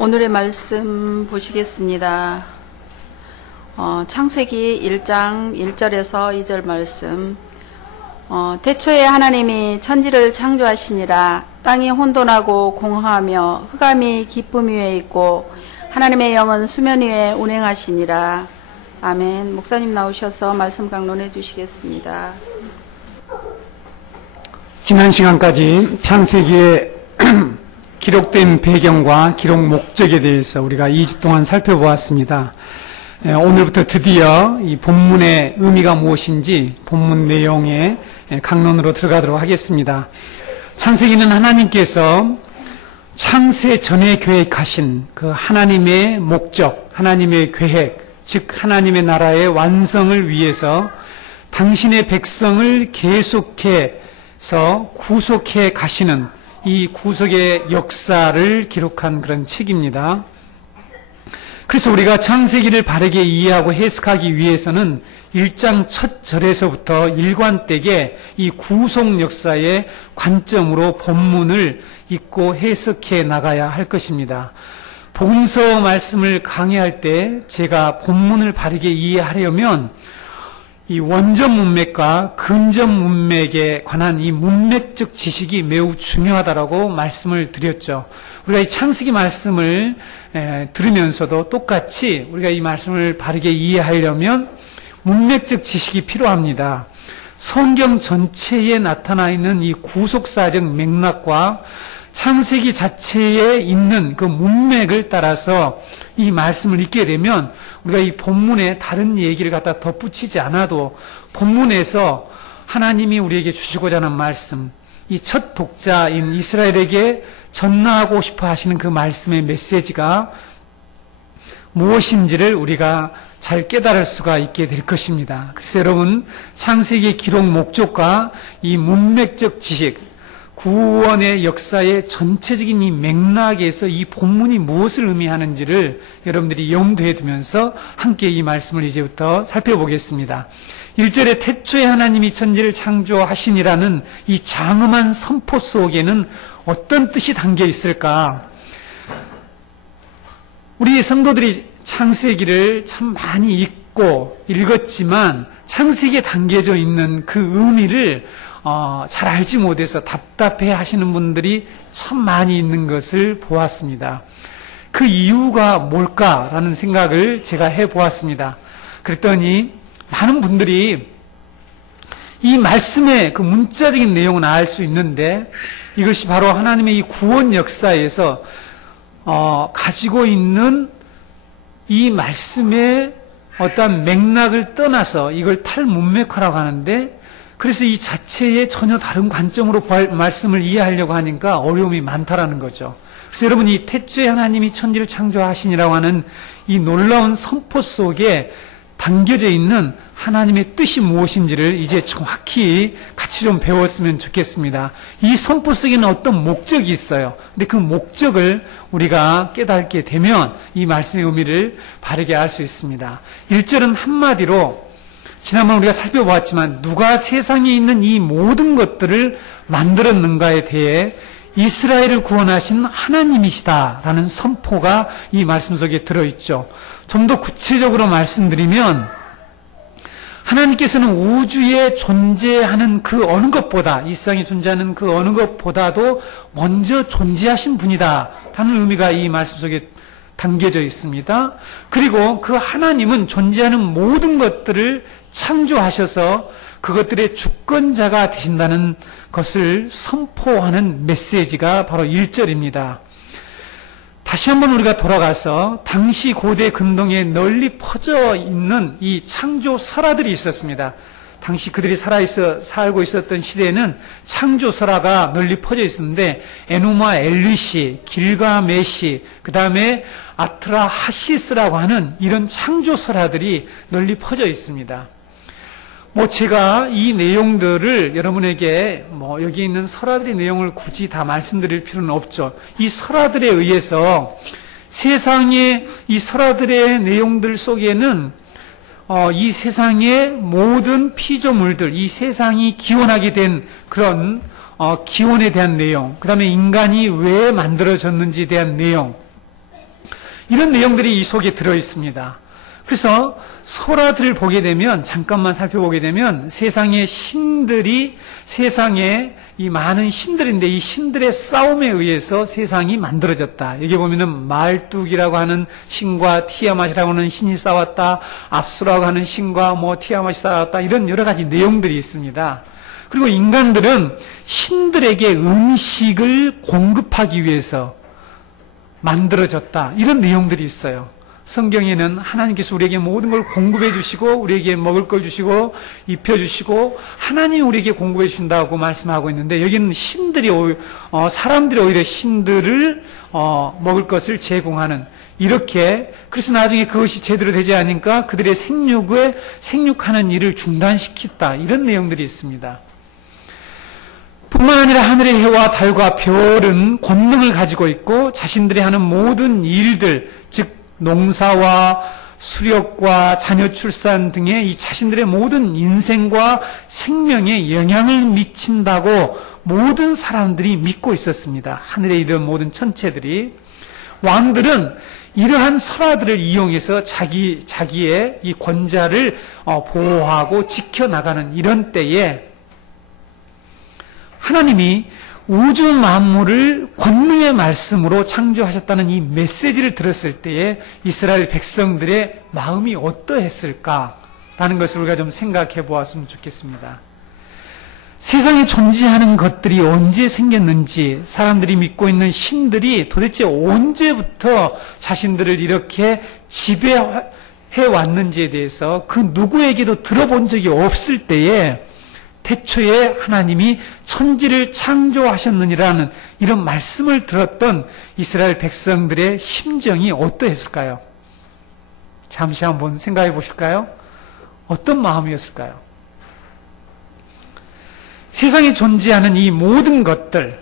오늘의 말씀 보시겠습니다. 창세기 1장 1절에서 2절 말씀. 태초에 하나님이 천지를 창조하시니라. 땅이 혼돈하고 공허하며 흑암이 깊음 위에 있고 하나님의 영은 수면 위에 운행하시니라. 아멘. 목사님 나오셔서 말씀 강론해 주시겠습니다. 지난 시간까지 창세기에 기록된 배경과 기록 목적에 대해서 우리가 2주 동안 살펴보았습니다. 오늘부터 드디어 이 본문의 의미가 무엇인지 본문 내용의 강론으로 들어가도록 하겠습니다. 창세기는 하나님께서 창세 전에 계획하신 그 하나님의 목적, 하나님의 계획, 즉 하나님의 나라의 완성을 위해서 당신의 백성을 계속해서 구속해 가시는 이 구속의 역사를 기록한 그런 책입니다. 그래서 우리가 창세기를 바르게 이해하고 해석하기 위해서는 1장 첫 절에서부터 일관되게 이 구속 역사의 관점으로 본문을 읽고 해석해 나가야 할 것입니다. 복음서 말씀을 강의할 때 제가 본문을 바르게 이해하려면 이 원전 문맥과 근전 문맥에 관한 이 문맥적 지식이 매우 중요하다라고 말씀을 드렸죠. 우리가 이 창세기 말씀을 들으면서도 똑같이 우리가 이 말씀을 바르게 이해하려면 문맥적 지식이 필요합니다. 성경 전체에 나타나 있는 이 구속사적 맥락과 창세기 자체에 있는 그 문맥을 따라서 이 말씀을 읽게 되면 우리가 이 본문에 다른 얘기를 갖다 덧붙이지 않아도 본문에서 하나님이 우리에게 주시고자 하는 말씀, 이 첫 독자인 이스라엘에게 전하고 싶어 하시는 그 말씀의 메시지가 무엇인지를 우리가 잘 깨달을 수가 있게 될 것입니다. 그래서 여러분, 창세기의 기록 목적과 이 문맥적 지식, 구원의 역사의 전체적인 이 맥락에서 이 본문이 무엇을 의미하는지를 여러분들이 염두에 두면서 함께 이 말씀을 이제부터 살펴보겠습니다. 1절에 태초에 하나님이 천지를 창조하시니라는 이 장엄한 선포 속에는 어떤 뜻이 담겨 있을까? 우리 성도들이 창세기를 참 많이 읽고 읽었지만 창세기에 담겨져 있는 그 의미를 잘 알지 못해서 답답해 하시는 분들이 참 많이 있는 것을 보았습니다. 그 이유가 뭘까라는 생각을 제가 해보았습니다. 그랬더니 많은 분들이 이 말씀의 그 문자적인 내용은 알 수 있는데 이것이 바로 하나님의 이 구원 역사에서 가지고 있는 이 말씀의 어떠한 맥락을 떠나서 이걸 탈문맥화라고 하는데 그래서 이 자체에 전혀 다른 관점으로 말씀을 이해하려고 하니까 어려움이 많다라는 거죠. 그래서 여러분, 이 태초에 하나님이 천지를 창조하시니라고 하는 이 놀라운 선포 속에 담겨져 있는 하나님의 뜻이 무엇인지를 이제 정확히 같이 좀 배웠으면 좋겠습니다. 이 선포 속에는 어떤 목적이 있어요. 근데 그 목적을 우리가 깨닫게 되면 이 말씀의 의미를 바르게 알 수 있습니다. 1절은 한마디로 지난번 우리가 살펴보았지만 누가 세상에 있는 이 모든 것들을 만들었는가에 대해 이스라엘을 구원하신 하나님이시다라는 선포가 이 말씀 속에 들어있죠. 좀 더 구체적으로 말씀드리면 하나님께서는 우주에 존재하는 그 어느 것보다, 이 세상에 존재하는 그 어느 것보다도 먼저 존재하신 분이다라는 의미가 이 말씀 속에 담겨져 있습니다. 그리고 그 하나님은 존재하는 모든 것들을 창조하셔서 그것들의 주권자가 되신다는 것을 선포하는 메시지가 바로 1절입니다. 다시 한번 우리가 돌아가서 당시 고대 근동에 널리 퍼져 있는 이 창조 설화들이 있었습니다. 당시 그들이 살고 있었던 시대에는 창조 설화가 널리 퍼져 있었는데 에누마 엘리시, 길가메시, 그 다음에 아트라 하시스라고 하는 이런 창조 설화들이 널리 퍼져 있습니다. 제가 이 내용들을 여러분에게 여기 있는 설화들의 내용을 굳이 다 말씀드릴 필요는 없죠. 이 설화들에 의해서 세상의 이 설화들의 내용들 속에는 이 세상의 모든 피조물들, 이 세상이 기원하게 된 그런 기원에 대한 내용, 그 다음에 인간이 왜 만들어졌는지에 대한 내용, 이런 내용들이 이 속에 들어 있습니다. 그래서 소라들을 보게 되면, 잠깐만 살펴보게 되면 세상의 신들이, 세상에 이 많은 신들인데 이 신들의 싸움에 의해서 세상이 만들어졌다. 여기 보면은 말뚝이라고 하는 신과 티아맛이라고 하는 신이 싸웠다. 압수라고 하는 신과 티아맛이 싸웠다. 이런 여러 가지 내용들이 있습니다. 그리고 인간들은 신들에게 음식을 공급하기 위해서 만들어졌다. 이런 내용들이 있어요. 성경에는 하나님께서 우리에게 모든 걸 공급해 주시고 우리에게 먹을 걸 주시고 입혀 주시고 하나님이 우리에게 공급해 주신다고 말씀하고 있는데, 여기는 신들이 사람들이 오히려 신들을 먹을 것을 제공하는, 이렇게, 그래서 나중에 그것이 제대로 되지 않으니까 그들의 생육하는 일을 중단시켰다. 이런 내용들이 있습니다. 뿐만 아니라 하늘의 해와 달과 별은 권능을 가지고 있고 자신들이 하는 모든 일들, 즉 농사와 수렵과 자녀 출산 등의 이 자신들의 모든 인생과 생명에 영향을 미친다고 모든 사람들이 믿고 있었습니다. 하늘에 이런 모든 천체들이. 왕들은 이러한 설화들을 이용해서 자기의 이 권자를 보호하고 지켜나가는 이런 때에 하나님이 우주 만물을 권능의 말씀으로 창조하셨다는 이 메시지를 들었을 때에 이스라엘 백성들의 마음이 어떠했을까라는 것을 우리가 좀 생각해 보았으면 좋겠습니다. 세상에 존재하는 것들이 언제 생겼는지, 사람들이 믿고 있는 신들이 도대체 언제부터 자신들을 이렇게 지배해 왔는지에 대해서 그 누구에게도 들어본 적이 없을 때에 태초에 하나님이 천지를 창조하셨느니라는 이런 말씀을 들었던 이스라엘 백성들의 심정이 어떠했을까요? 잠시 한번 생각해 보실까요? 어떤 마음이었을까요? 세상에 존재하는 이 모든 것들이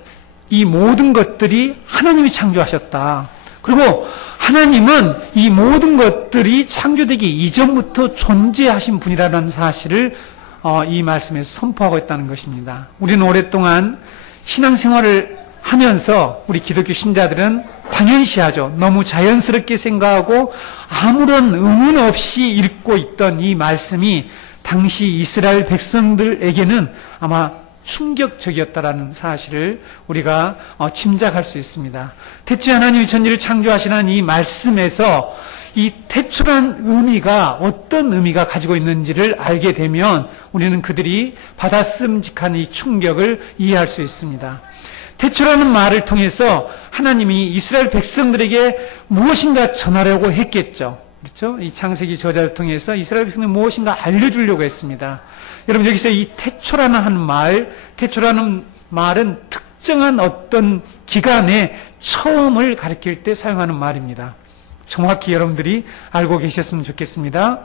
하나님이 창조하셨다. 그리고 하나님은 이 모든 것들이 창조되기 이전부터 존재하신 분이라는 사실을 이 말씀에서 선포하고 있다는 것입니다. 우리는 오랫동안 신앙생활을 하면서 우리 기독교 신자들은 당연시하죠. 너무 자연스럽게 생각하고 아무런 의문 없이 읽고 있던 이 말씀이 당시 이스라엘 백성들에게는 아마 충격적이었다라는 사실을 우리가 짐작할 수 있습니다. 태초에 하나님이 천지를 창조하시는 이 말씀에서 이 태초란 의미가 어떤 의미가 가지고 있는지를 알게 되면 우리는 그들이 받았음직한 이 충격을 이해할 수 있습니다. 태초라는 말을 통해서 하나님이 이스라엘 백성들에게 무엇인가 전하려고 했겠죠. 그렇죠? 이 창세기 저자를 통해서 이스라엘 백성들이 무엇인가 알려주려고 했습니다. 여러분, 여기서 이 태초라는 말은 특정한 어떤 기간의 처음을 가리킬 때 사용하는 말입니다. 정확히 여러분들이 알고 계셨으면 좋겠습니다.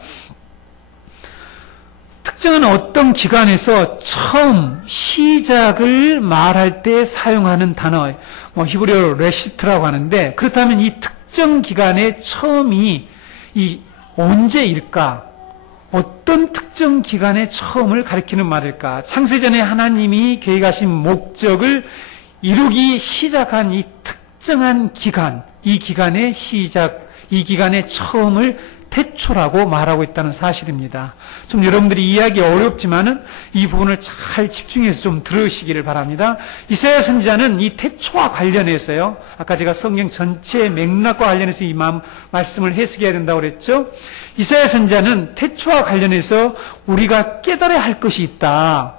특정한 어떤 기관에서 처음 시작을 말할 때 사용하는 단어, 히브리어로 레시트라고 하는데, 그렇다면 이 특정 기간의 처음이 이 언제일까? 어떤 특정 기간의 처음을 가리키는 말일까? 창세전에 하나님이 계획하신 목적을 이루기 시작한 이 특정한 기간, 이 기간의 시작, 이 기간의 처음을 태초라고 말하고 있다는 사실입니다. 좀 여러분들이 이해하기 어렵지만은 이 부분을 잘 집중해서 좀 들으시기를 바랍니다. 이사야 선지자는 이 태초와 관련해서요, 아까 제가 성경 전체의 맥락과 관련해서 이 말씀을 해석해야 된다고 그랬죠. 이사야 선지자는 태초와 관련해서 우리가 깨달아야 할 것이 있다.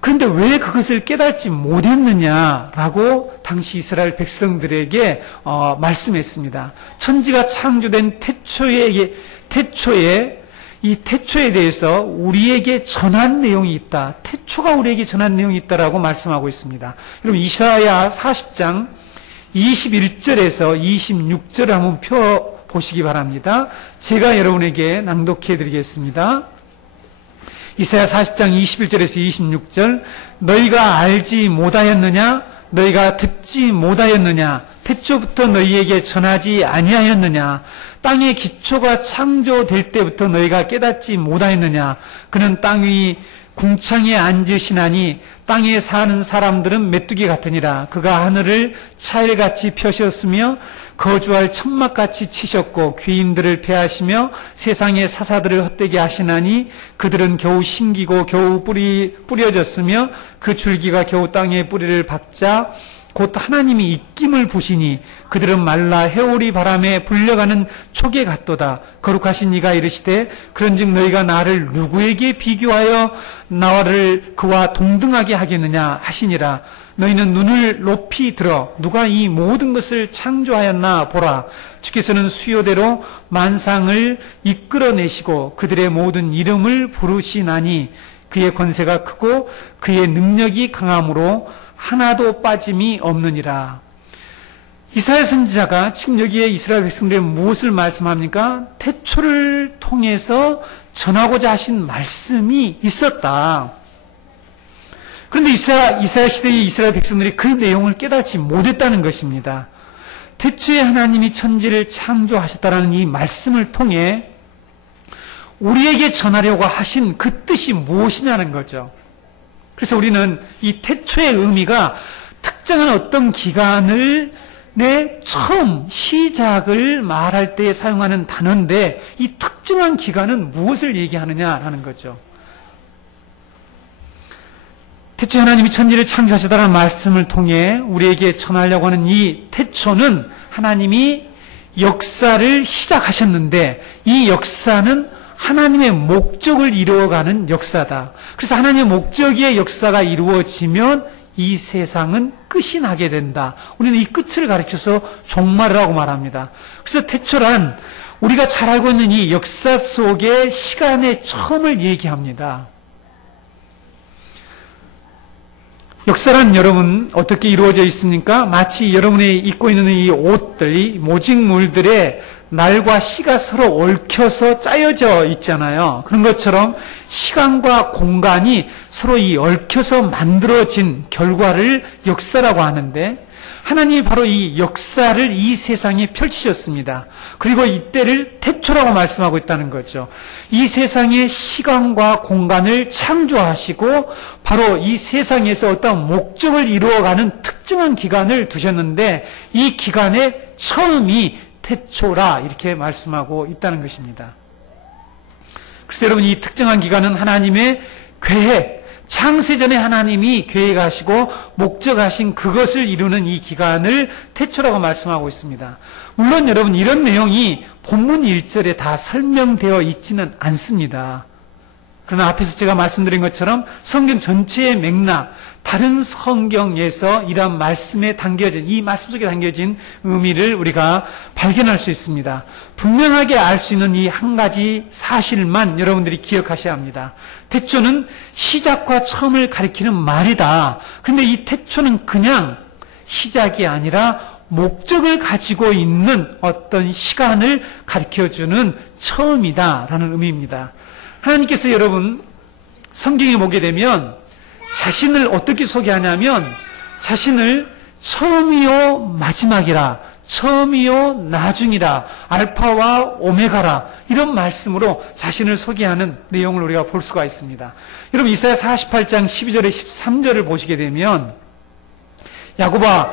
그런데 왜 그것을 깨닫지 못했느냐라고 당시 이스라엘 백성들에게 말씀했습니다. 천지가 창조된 태초에 이 태초에 대해서 우리에게 전한 내용이 있다. 태초가 우리에게 전한 내용이 있다라고 말씀하고 있습니다. 여러분, 이사야 40장 21절에서 26절을 한번 펴보시기 바랍니다. 제가 여러분에게 낭독해 드리겠습니다. 이사야 40장 21절에서 26절, 너희가 알지 못하였느냐? 너희가 듣지 못하였느냐? 태초부터 너희에게 전하지 아니하였느냐? 땅의 기초가 창조될 때부터 너희가 깨닫지 못하였느냐? 그는 땅 위 궁창에 앉으시나니 땅에 사는 사람들은 메뚜기 같으니라. 그가 하늘을 차일같이 펴셨으며 거주할 천막같이 치셨고 귀인들을 패하시며 세상의 사사들을 헛되게 하시나니 그들은 겨우 심기고 겨우 뿌려졌으며 그 줄기가 겨우 땅에 뿌리를 박자 곧 하나님이 입김을 부시니 그들은 말라 해오리 바람에 불려가는 촉에 같도다. 거룩하신 이가 이르시되 그런즉 너희가 나를 누구에게 비교하여 나를 그와 동등하게 하겠느냐 하시니라. 너희는 눈을 높이 들어 누가 이 모든 것을 창조하였나 보라. 주께서는 수요대로 만상을 이끌어내시고 그들의 모든 이름을 부르시나니 그의 권세가 크고 그의 능력이 강함으로 하나도 빠짐이 없느니라. 이사야 선지자가 지금 여기에 이스라엘 백성들에게 무엇을 말씀합니까? 태초를 통해서 전하고자 하신 말씀이 있었다. 그런데 이사야 시대의 이스라엘 백성들이 그 내용을 깨닫지 못했다는 것입니다. 태초에 하나님이 천지를 창조하셨다는 이 말씀을 통해 우리에게 전하려고 하신 그 뜻이 무엇이냐는 거죠. 그래서 우리는 이 태초의 의미가 특정한 어떤 기간을 처음 시작을 말할 때 사용하는 단어인데 이 특정한 기간은 무엇을 얘기하느냐라는 거죠. 태초에 하나님이 천지를 창조하셨다는 말씀을 통해 우리에게 전하려고 하는 이 태초는 하나님이 역사를 시작하셨는데 이 역사는 하나님의 목적을 이루어가는 역사다. 그래서 하나님의 목적의 역사가 이루어지면 이 세상은 끝이 나게 된다. 우리는 이 끝을 가리켜서 종말이라고 말합니다. 그래서 태초란 우리가 잘 알고 있는 이 역사 속의 시간의 처음을 얘기합니다. 역사란 여러분 어떻게 이루어져 있습니까? 마치 여러분이 입고 있는 이 옷들, 이 모직물들의 날과 시가 서로 얽혀서 짜여져 있잖아요. 그런 것처럼 시간과 공간이 서로 이 얽혀서 만들어진 결과를 역사라고 하는데 하나님이 바로 이 역사를 이 세상에 펼치셨습니다. 그리고 이때를 태초라고 말씀하고 있다는 거죠. 이 세상의 시간과 공간을 창조하시고 바로 이 세상에서 어떤 목적을 이루어가는 특정한 기간을 두셨는데 이 기간의 처음이 태초라 이렇게 말씀하고 있다는 것입니다. 그래서 여러분 이 특정한 기간은 하나님의 계획, 창세전에 하나님이 계획하시고 목적하신 그것을 이루는 이 기간을 태초라고 말씀하고 있습니다. 물론 여러분 이런 내용이 본문 1절에 다 설명되어 있지는 않습니다. 그러나 앞에서 제가 말씀드린 것처럼 성경 전체의 맥락, 다른 성경에서 이런 말씀에 담겨진, 이 말씀 속에 담겨진 의미를 우리가 발견할 수 있습니다. 분명하게 알 수 있는 이 한 가지 사실만 여러분들이 기억하셔야 합니다. 태초는 시작과 처음을 가리키는 말이다. 그런데 이 태초는 그냥 시작이 아니라 목적을 가지고 있는 어떤 시간을 가리켜주는 처음이다라는 의미입니다. 하나님께서 여러분 성경에 보게 되면 자신을 어떻게 소개하냐면 자신을 처음이요 마지막이라, 처음이요 나중이라, 알파와 오메가라 이런 말씀으로 자신을 소개하는 내용을 우리가 볼 수가 있습니다. 여러분 이사야 48장 12절에 13절을 보시게 되면 야곱아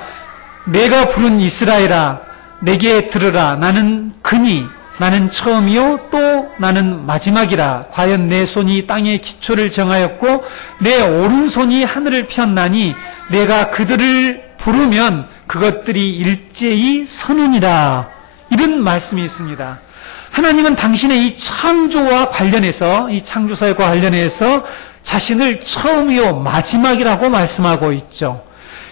내가 부른 이스라엘아 내게 들으라 나는 그니 나는 처음이요 또 나는 마지막이라. 과연 내 손이 땅의 기초를 정하였고 내 오른손이 하늘을 폈나니 내가 그들을 부르면 그것들이 일제히 서느니라. 이런 말씀이 있습니다. 하나님은 당신의 이 창조와 관련해서, 이 창조사역과 관련해서 자신을 처음이요 마지막이라고 말씀하고 있죠.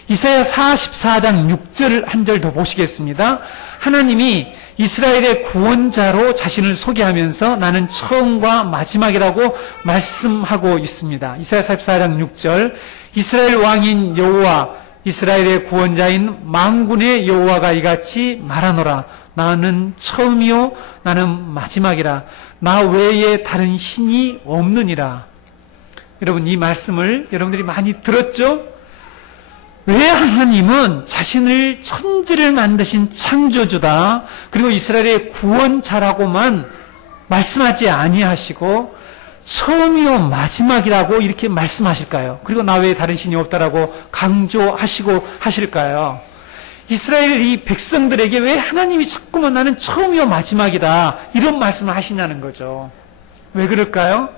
이사야 44장 6절 한 절 더 보시겠습니다. 하나님이 이스라엘의 구원자로 자신을 소개하면서 나는 처음과 마지막이라고 말씀하고 있습니다. 이사야 44장 6절 이스라엘 왕인 여호와 이스라엘의 구원자인 만군의 여호와가 이같이 말하노라. 나는 처음이요 나는 마지막이라. 나 외에 다른 신이 없느니라. 여러분 이 말씀을 여러분들이 많이 들었죠? 왜 하나님은 자신을 천지를 만드신 창조주다 그리고 이스라엘의 구원자라고만 말씀하지 아니하시고 처음이요 마지막이라고 이렇게 말씀하실까요? 그리고 나 외에 다른 신이 없다라고 강조하시고 하실까요? 이스라엘 이 백성들에게 왜 하나님이 자꾸만 나는 처음이요 마지막이다 이런 말씀을 하시냐는 거죠. 왜 그럴까요?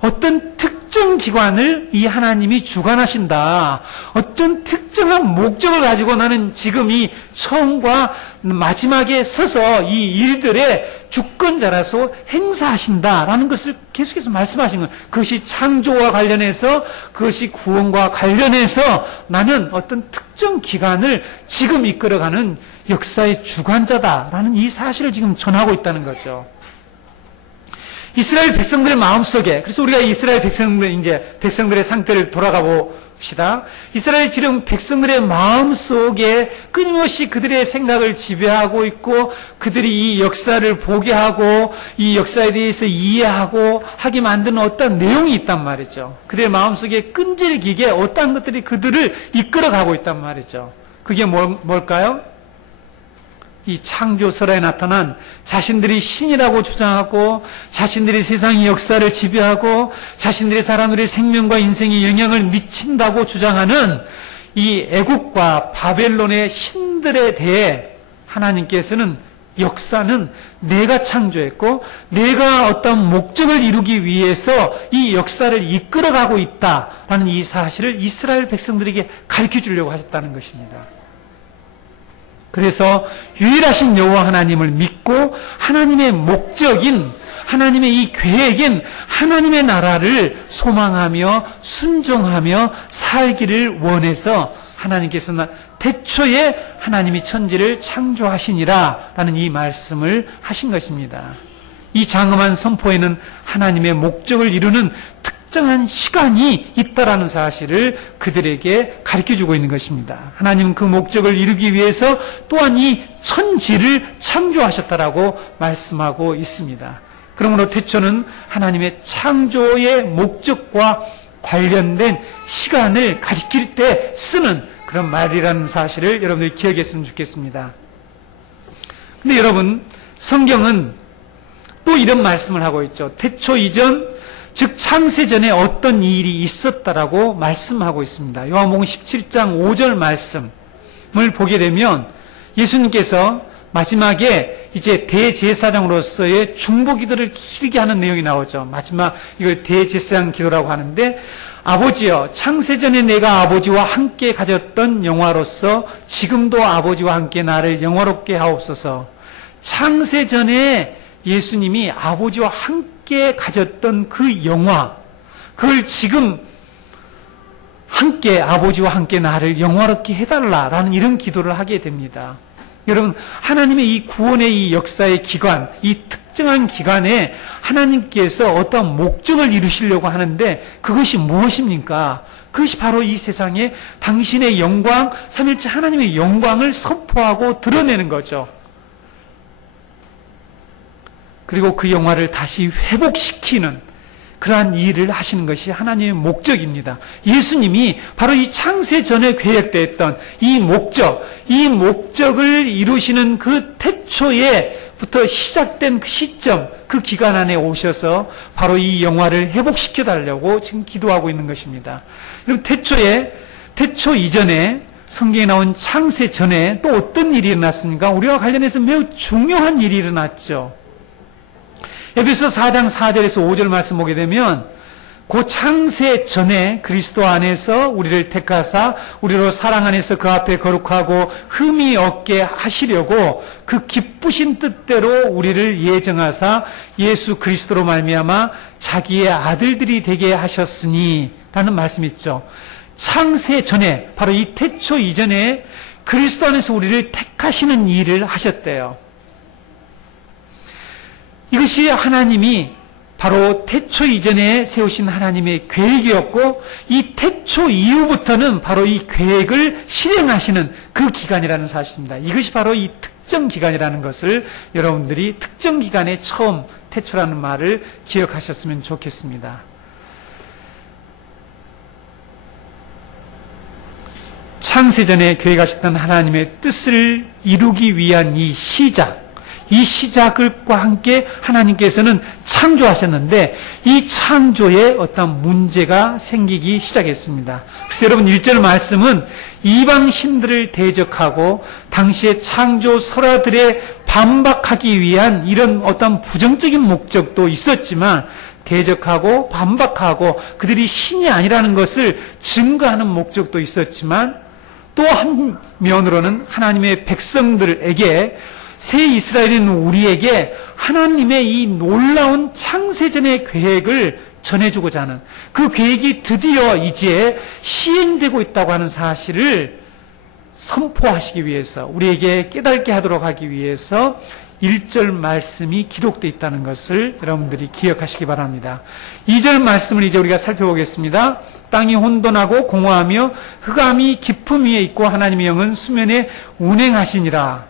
어떤 특정 기관을 이 하나님이 주관하신다. 어떤 특정한 목적을 가지고 나는 지금 이 처음과 마지막에 서서 이 일들의 주권자라서 행사하신다라는 것을 계속해서 말씀하신 거예요. 그것이 창조와 관련해서, 그것이 구원과 관련해서 나는 어떤 특정 기관을 지금 이끌어가는 역사의 주관자다라는 이 사실을 지금 전하고 있다는 거죠. 이스라엘 백성들의 마음속에, 그래서 우리가 이스라엘 백성들의 상태를 돌아가 봅시다. 이스라엘 지금 백성들의 마음속에 끊임없이 그들의 생각을 지배하고 있고, 그들이 이 역사를 보게 하고, 이 역사에 대해서 이해하고 하게 만드는 어떤 내용이 있단 말이죠. 그들의 마음속에 끈질기게 어떤 것들이 그들을 이끌어가고 있단 말이죠. 그게 뭘까요? 이 창조설에 나타난 자신들이 신이라고 주장하고 자신들이 세상의 역사를 지배하고 자신들이 사람들의 생명과 인생에 영향을 미친다고 주장하는 이 애국과 바벨론의 신들에 대해 하나님께서는 역사는 내가 창조했고 내가 어떤 목적을 이루기 위해서 이 역사를 이끌어가고 있다라는 이 사실을 이스라엘 백성들에게 가르쳐 주려고 하셨다는 것입니다. 그래서 유일하신 여호와 하나님을 믿고 하나님의 목적인 하나님의 이 계획인 하나님의 나라를 소망하며 순종하며 살기를 원해서 하나님께서는 태초에 하나님이 천지를 창조하시니라 라는 이 말씀을 하신 것입니다. 이 장엄한 선포에는 하나님의 목적을 이루는 특정한 시간이 있다라는 사실을 그들에게 가르쳐주고 있는 것입니다. 하나님은 그 목적을 이루기 위해서 또한 이 천지를 창조하셨다라고 말씀하고 있습니다. 그러므로 태초는 하나님의 창조의 목적과 관련된 시간을 가리킬 때 쓰는 그런 말이라는 사실을 여러분들이 기억했으면 좋겠습니다. 근데 여러분, 성경은 또 이런 말씀을 하고 있죠. 태초 이전, 즉 창세전에 어떤 일이 있었다라고 말씀하고 있습니다. 요한복음 17장 5절 말씀을 보게 되면 예수님께서 마지막에 이제 대제사장으로서의 중보기도를 기르게 하는 내용이 나오죠. 마지막 이걸 대제사장 기도라고 하는데, 아버지여, 창세전에 내가 아버지와 함께 가졌던 영화로서 지금도 아버지와 함께 나를 영화롭게 하옵소서. 창세전에 예수님이 아버지와 함께 가졌던 그 영화, 그걸 지금 함께 아버지와 함께 나를 영화롭게 해달라라는 이런 기도를 하게 됩니다. 여러분, 하나님의 이 구원의 이 역사의 기관, 이 특정한 기관에 하나님께서 어떤 목적을 이루시려고 하는데 그것이 무엇입니까? 그것이 바로 이 세상에 당신의 영광, 삼일째 하나님의 영광을 선포하고 드러내는 거죠. 그리고 그 영화를 다시 회복시키는 그러한 일을 하시는 것이 하나님의 목적입니다. 예수님이 바로 이 창세 전에 계획되었던 이 목적을 이루시는 그 태초에부터 시작된 그 시점, 그 기간 안에 오셔서 바로 이 영화를 회복시켜 달라고 지금 기도하고 있는 것입니다. 그럼 태초 이전에 성경에 나온 창세 전에 또 어떤 일이 일어났습니까? 우리와 관련해서 매우 중요한 일이 일어났죠. 에베소 4장 4절에서 5절 말씀 보게 되면 그 창세 전에 그리스도 안에서 우리를 택하사 우리로 사랑 안에서 그 앞에 거룩하고 흠이 없게 하시려고 그 기쁘신 뜻대로 우리를 예정하사 예수 그리스도로 말미암아 자기의 아들들이 되게 하셨으니 라는 말씀이 있죠. 창세 전에, 바로 이 태초 이전에 그리스도 안에서 우리를 택하시는 일을 하셨대요. 이것이 하나님이 바로 태초 이전에 세우신 하나님의 계획이었고, 이 태초 이후부터는 바로 이 계획을 실행하시는 그 기간이라는 사실입니다. 이것이 바로 이 특정 기간이라는 것을 여러분들이 특정 기간에 처음 태초라는 말을 기억하셨으면 좋겠습니다. 창세전에 계획하셨던 하나님의 뜻을 이루기 위한 이 시작, 이 시작과 함께 하나님께서는 창조하셨는데 이 창조에 어떤 문제가 생기기 시작했습니다. 그래서 여러분 1절 말씀은 이방 신들을 대적하고 당시의 창조 설화들에 반박하기 위한 이런 어떤 부정적인 목적도 있었지만 대적하고 반박하고 그들이 신이 아니라는 것을 증거하는 목적도 있었지만 또 한 면으로는 하나님의 백성들에게 새 이스라엘인 우리에게 하나님의 이 놀라운 창세전의 계획을 전해주고자 하는 그 계획이 드디어 이제 시행되고 있다고 하는 사실을 선포하시기 위해서 우리에게 깨닫게 하도록 하기 위해서 1절 말씀이 기록되어 있다는 것을 여러분들이 기억하시기 바랍니다. 2절 말씀을 이제 우리가 살펴보겠습니다. 땅이 혼돈하고 공허하며 흑암이 깊음 위에 있고 하나님의 영은 수면에 운행하시니라.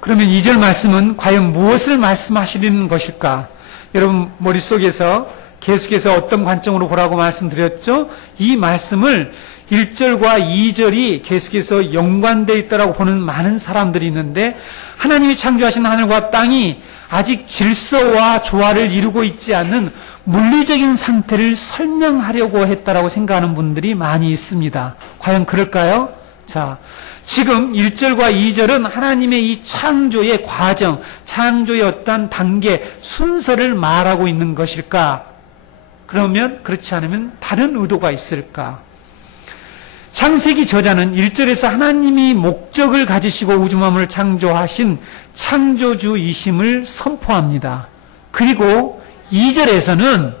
그러면 2절 말씀은 과연 무엇을 말씀하시는 것일까? 여러분 머릿속에서 계속해서 어떤 관점으로 보라고 말씀드렸죠? 이 말씀을 1절과 2절이 계속해서 연관되어 있다고 보는 많은 사람들이 있는데 하나님이 창조하신 하늘과 땅이 아직 질서와 조화를 이루고 있지 않는 물리적인 상태를 설명하려고 했다라고 생각하는 분들이 많이 있습니다. 과연 그럴까요? 자, 지금 1절과 2절은 하나님의 이 창조의 과정, 창조의 어떤 단계, 순서를 말하고 있는 것일까? 그러면 그렇지 않으면 다른 의도가 있을까? 창세기 저자는 1절에서 하나님이 목적을 가지시고 우주 만물을 창조하신 창조주이심을 선포합니다. 그리고 2절에서는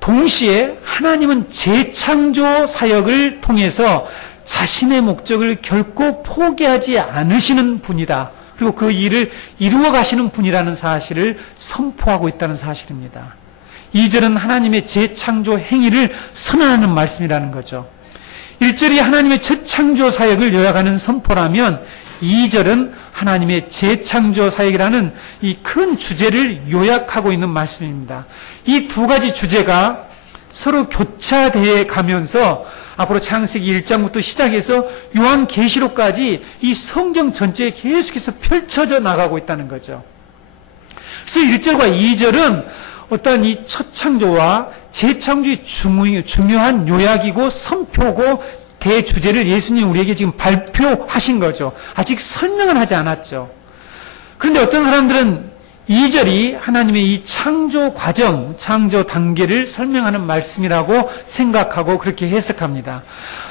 동시에 하나님은 재창조 사역을 통해서 자신의 목적을 결코 포기하지 않으시는 분이다. 그리고 그 일을 이루어 가시는 분이라는 사실을 선포하고 있다는 사실입니다. 2절은 하나님의 재창조 행위를 선언하는 말씀이라는 거죠. 1절이 하나님의 첫 창조 사역을 요약하는 선포라면 2절은 하나님의 재창조 사역이라는 이 큰 주제를 요약하고 있는 말씀입니다. 이 두 가지 주제가 서로 교차되어 가면서 앞으로 창세기 1장부터 시작해서 요한계시록까지 이 성경 전체에 계속해서 펼쳐져 나가고 있다는 거죠. 그래서 1절과 2절은 어떤 이 첫 창조와 재창조의 중요한 요약이고 선표고 대주제를 예수님 우리에게 지금 발표하신 거죠. 아직 설명은 하지 않았죠. 그런데 어떤 사람들은 2절이 하나님의 이 창조 과정, 창조 단계를 설명하는 말씀이라고 생각하고 그렇게 해석합니다.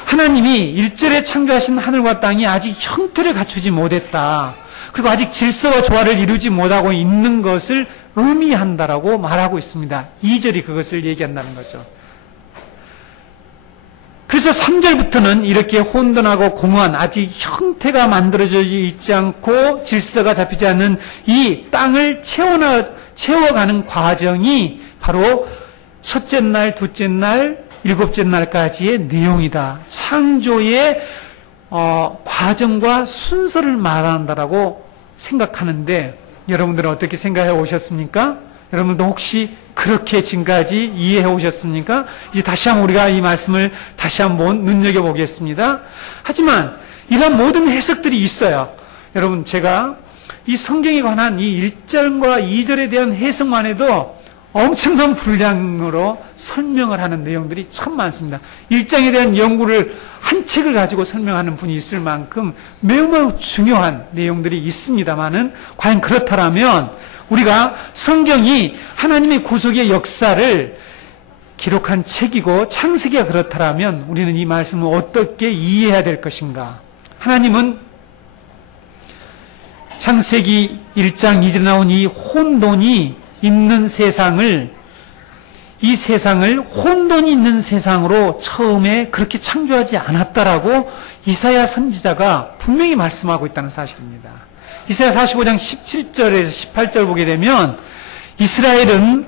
하나님이 1절에 창조하신 하늘과 땅이 아직 형태를 갖추지 못했다. 그리고 아직 질서와 조화를 이루지 못하고 있는 것을 의미한다라고 말하고 있습니다. 2절이 그것을 얘기한다는 거죠. 그래서 3절부터는 이렇게 혼돈하고 공허한 아직 형태가 만들어져 있지 않고 질서가 잡히지 않는 이 땅을 채워가는 과정이 바로 첫째 날, 둘째 날, 일곱째 날까지의 내용이다. 창조의 과정과 순서를 말한다라고 생각하는데 여러분들은 어떻게 생각해 오셨습니까? 여러분도 혹시 그렇게 지금까지 이해해 오셨습니까? 이제 다시 한번 우리가 이 말씀을 다시 한번 눈여겨보겠습니다. 하지만 이런 모든 해석들이 있어요. 여러분 제가 이 성경에 관한 이 1절과 2절에 대한 해석만 해도 엄청난 분량으로 설명을 하는 내용들이 참 많습니다. 1장에 대한 연구를 한 책을 가지고 설명하는 분이 있을 만큼 매우 중요한 내용들이 있습니다만은 과연 그렇다면 우리가 성경이 하나님의 구속의 역사를 기록한 책이고 창세기가 그렇다면 우리는 이 말씀을 어떻게 이해해야 될 것인가? 하나님은 창세기 1장 2절에 나온 이 혼돈이 있는 세상을 이 세상을 혼돈이 있는 세상으로 처음에 그렇게 창조하지 않았다라고 이사야 선지자가 분명히 말씀하고 있다는 사실입니다. 이사야 45장 17절에서 18절 보게 되면 이스라엘은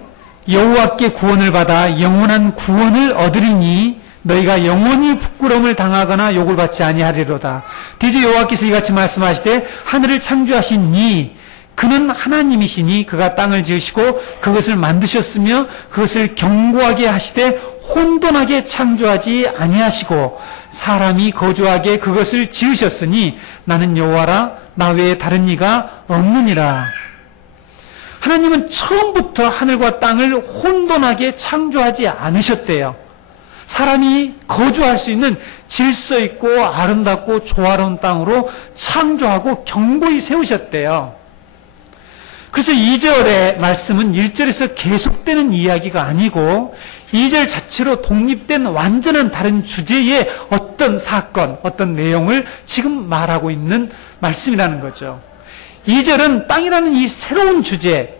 여호와께 구원을 받아 영원한 구원을 얻으리니 너희가 영원히 부끄러움을 당하거나 욕을 받지 아니하리로다. 대저 여호와께서 이같이 말씀하시되 하늘을 창조하시니 그는 하나님이시니 그가 땅을 지으시고 그것을 만드셨으며 그것을 견고하게 하시되 혼돈하게 창조하지 아니하시고 사람이 거주하게 그것을 지으셨으니 나는 여호와라 나 외에 다른 이가 없느니라. 하나님은 처음부터 하늘과 땅을 혼돈하게 창조하지 않으셨대요. 사람이 거주할 수 있는 질서 있고 아름답고 조화로운 땅으로 창조하고 견고히 세우셨대요. 그래서 2절의 말씀은 1절에서 계속되는 이야기가 아니고 2절 자체로 독립된 완전한 다른 주제의 어떤 사건, 어떤 내용을 지금 말하고 있는 말씀이라는 거죠. 2절은 땅이라는 이 새로운 주제,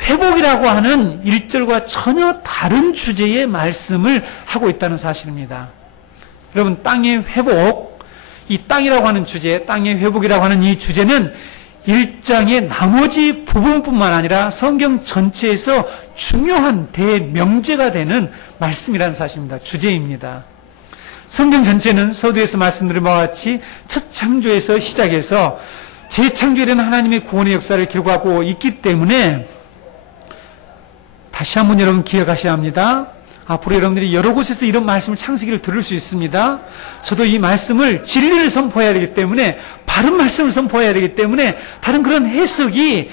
회복이라고 하는 1절과 전혀 다른 주제의 말씀을 하고 있다는 사실입니다. 여러분, 땅의 회복, 이 땅이라고 하는 주제, 땅의 회복이라고 하는 이 주제는 1장의 나머지 부분뿐만 아니라 성경 전체에서 중요한 대명제가 되는 말씀이라는 사실입니다. 주제입니다. 성경 전체는 서두에서 말씀드린 바와 같이 첫 창조에서 시작해서 재창조에 대한 하나님의 구원의 역사를 기록하고 있기 때문에 다시 한번 여러분 기억하셔야 합니다. 앞으로 여러분들이 여러 곳에서 이런 말씀을 창세기를 들을 수 있습니다. 저도 이 말씀을 진리를 선포해야 되기 때문에 바른 말씀을 선포해야 되기 때문에 다른 그런 해석이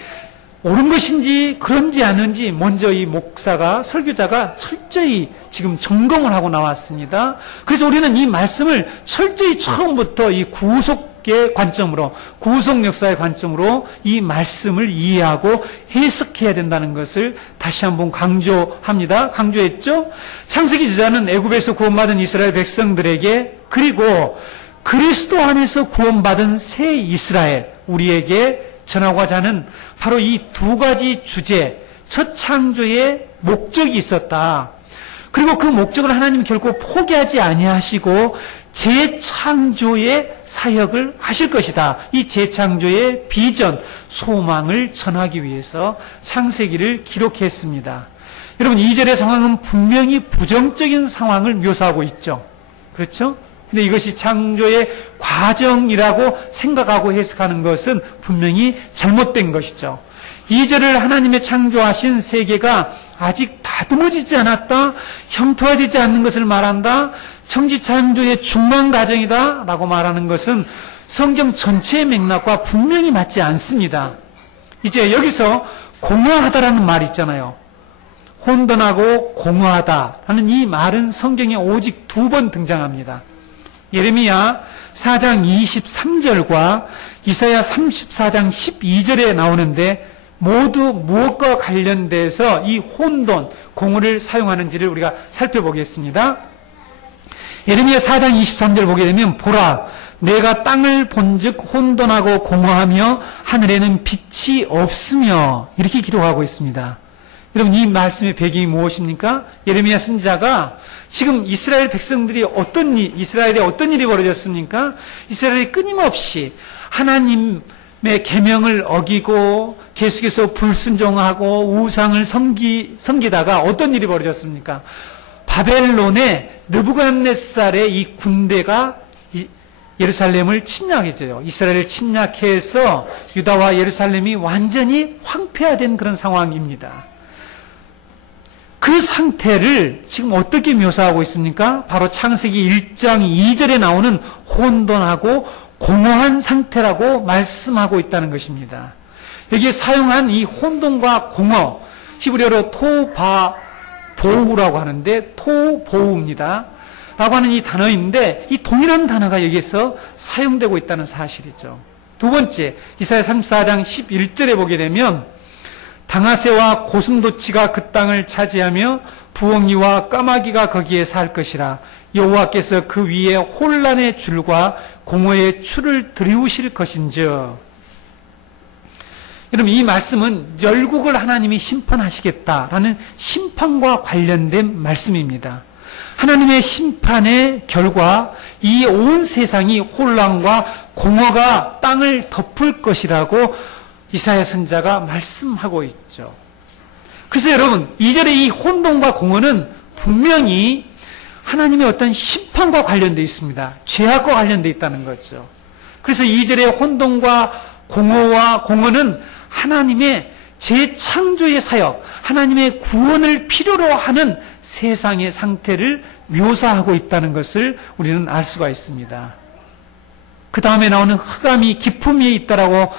옳은 것인지 그런지 않은지 먼저 이 목사가 설교자가 철저히 지금 점검을 하고 나왔습니다. 그래서 우리는 이 말씀을 철저히 처음부터 이 구속의 관점으로 구속 역사의 관점으로 이 말씀을 이해하고 해석해야 된다는 것을 다시 한번 강조합니다. 강조했죠? 창세기 저자는 애굽에서 구원받은 이스라엘 백성들에게 그리고 그리스도 안에서 구원받은 새 이스라엘 우리에게 전하고자 하는 바로 이 두 가지 주제, 첫 창조의 목적이 있었다. 그리고 그 목적을 하나님이 결코 포기하지 아니하시고 재창조의 사역을 하실 것이다. 이 재창조의 비전, 소망을 전하기 위해서 창세기를 기록했습니다. 여러분, 2절의 상황은 분명히 부정적인 상황을 묘사하고 있죠. 그렇죠? 근데 이것이 창조의 과정이라고 생각하고 해석하는 것은 분명히 잘못된 것이죠. 2절을 하나님의 창조하신 세계가 아직 다듬어지지 않았다, 형통화되지 않는 것을 말한다, 천지창조의 중간 과정이다 라고 말하는 것은 성경 전체의 맥락과 분명히 맞지 않습니다. 이제 여기서 공허하다라는 말이 있잖아요. 혼돈하고 공허하다라는 이 말은 성경에 오직 2번 등장합니다. 예레미야 4장 23절과 이사야 34장 12절에 나오는데 모두 무엇과 관련돼서 이 혼돈, 공허를 사용하는지를 우리가 살펴보겠습니다. 예레미야 4장 23절 보게 되면 보라, 내가 땅을 본즉 혼돈하고 공허하며 하늘에는 빛이 없으며 이렇게 기록하고 있습니다. 여러분, 이 말씀의 배경이 무엇입니까? 예레미야 선지자가 지금 이스라엘 백성들이 이스라엘에 어떤 일이 벌어졌습니까? 이스라엘이 끊임없이 하나님의 계명을 어기고 계속해서 불순종하고 우상을 섬기다가 어떤 일이 벌어졌습니까? 바벨론의 느부갓네살의 이 군대가 예루살렘을 침략했죠. 이스라엘을 침략해서 유다와 예루살렘이 완전히 황폐화된 그런 상황입니다. 그 상태를 지금 어떻게 묘사하고 있습니까? 바로 창세기 1장 2절에 나오는 혼돈하고 공허한 상태라고 말씀하고 있다는 것입니다. 여기에 사용한 이 혼돈과 공허, 히브리어로 토바보우라고 하는데 토보우입니다. 라고 하는 이 단어인데 이 동일한 단어가 여기서 사용되고 있다는 사실이죠. 두 번째, 이사야 34장 11절에 보게 되면 당아새와 고슴도치가 그 땅을 차지하며 부엉이와 까마귀가 거기에 살 것이라. 여호와께서 그 위에 혼란의 줄과 공허의 추를 들이우실 것인즉. 여러분, 이 말씀은 열국을 하나님이 심판하시겠다라는 심판과 관련된 말씀입니다. 하나님의 심판의 결과 이 온 세상이 혼란과 공허가 땅을 덮을 것이라고 이사야 선지자가 말씀하고 있죠. 그래서 여러분, 2절의 이 혼돈과 공허는 분명히 하나님의 어떤 심판과 관련되어 있습니다. 죄악과 관련되어 있다는 거죠. 그래서 2절의 혼돈과 공허는 하나님의 재창조의 사역, 하나님의 구원을 필요로 하는 세상의 상태를 묘사하고 있다는 것을 우리는 알 수가 있습니다. 그 다음에 나오는 흑암이 깊음 위에 있다라고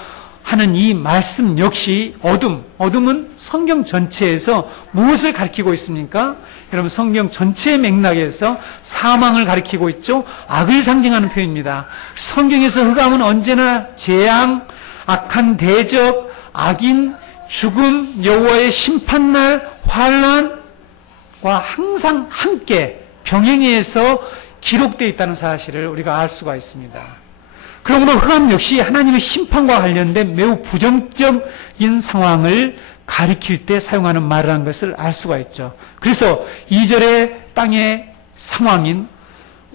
하는 이 말씀 역시 어둠은 성경 전체에서 무엇을 가리키고 있습니까? 여러분, 성경 전체의 맥락에서 사망을 가리키고 있죠. 악을 상징하는 표현입니다. 성경에서 흑암은 언제나 재앙, 악한 대적, 악인, 죽음, 여호와의 심판날, 환난과 항상 함께 병행해서 기록되어 있다는 사실을 우리가 알 수가 있습니다. 그러므로 흑암 역시 하나님의 심판과 관련된 매우 부정적인 상황을 가리킬 때 사용하는 말이라는 것을 알 수가 있죠. 그래서 2절의 땅의 상황인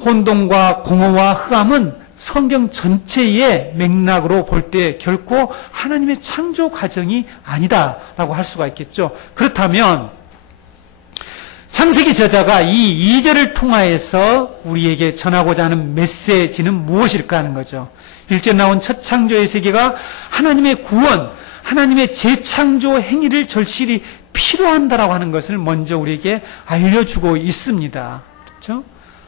혼돈과 공허와 흑암은 성경 전체의 맥락으로 볼 때 결코 하나님의 창조 과정이 아니다라고 할 수가 있겠죠. 그렇다면 창세기 저자가 이 2절을 통하여서 우리에게 전하고자 하는 메시지는 무엇일까 하는 거죠. 1절 나온 첫 창조의 세계가 하나님의 구원, 하나님의 재창조 행위를 절실히 필요한다라고 하는 것을 먼저 우리에게 알려주고 있습니다. 그렇죠?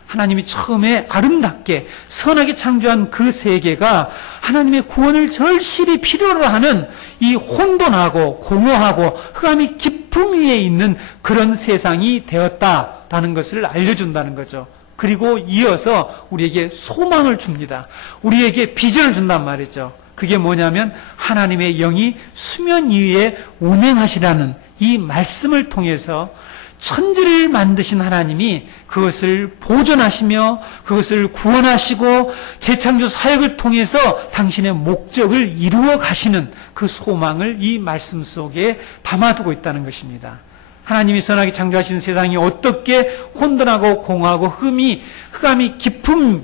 하나님이 처음에 아름답게 선하게 창조한 그 세계가 하나님의 구원을 절실히 필요로 하는 이 혼돈하고 공허하고 흑암이 깊음 위에 있는 그런 세상이 되었다라는 것을 알려준다는 거죠. 그리고 이어서 우리에게 소망을 줍니다. 우리에게 비전을 준단 말이죠. 그게 뭐냐면 하나님의 영이 수면 위에 운행하시라는 이 말씀을 통해서 천지를 만드신 하나님이 그것을 보존하시며 그것을 구원하시고 재창조 사역을 통해서 당신의 목적을 이루어 가시는 그 소망을 이 말씀 속에 담아두고 있다는 것입니다. 하나님이 선하게 창조하신 세상이 어떻게 혼돈하고 공허하고 흑암이 깊음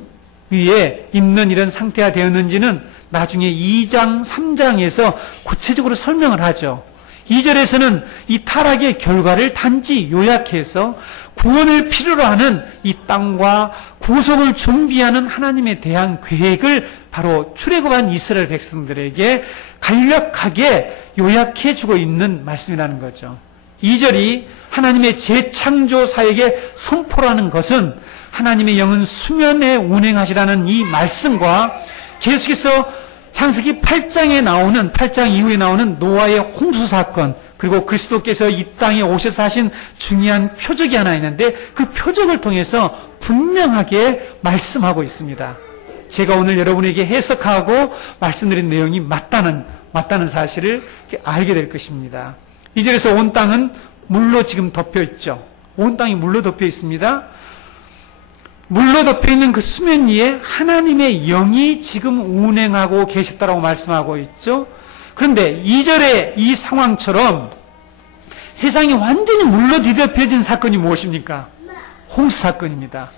위에 있는 이런 상태가 되었는지는 나중에 2장, 3장에서 구체적으로 설명을 하죠. 2절에서는 이 타락의 결과를 단지 요약해서 구원을 필요로 하는 이 땅과 구속을 준비하는 하나님에 대한 계획을 바로 출애굽한 이스라엘 백성들에게 간략하게 요약해주고 있는 말씀이라는 거죠. 2절이 하나님의 재창조 사역의 선포라는 것은 하나님의 영은 수면에 운행하시라는 이 말씀과 계속해서 창세기 8장 이후에 나오는 노아의 홍수 사건, 그리고 그리스도께서 이 땅에 오셔서 하신 중요한 표적이 하나 있는데 그 표적을 통해서 분명하게 말씀하고 있습니다. 제가 오늘 여러분에게 해석하고 말씀드린 내용이 맞다는 사실을 알게 될 것입니다. 2절에서 온 땅은 물로 지금 덮여 있죠. 온 땅이 물로 덮여 있습니다. 물로 덮여 있는 그 수면 위에 하나님의 영이 지금 운행하고 계셨다라고 말씀하고 있죠. 그런데 2절의 이 상황처럼 세상이 완전히 물로 뒤덮여진 사건이 무엇입니까? 홍수 사건입니다.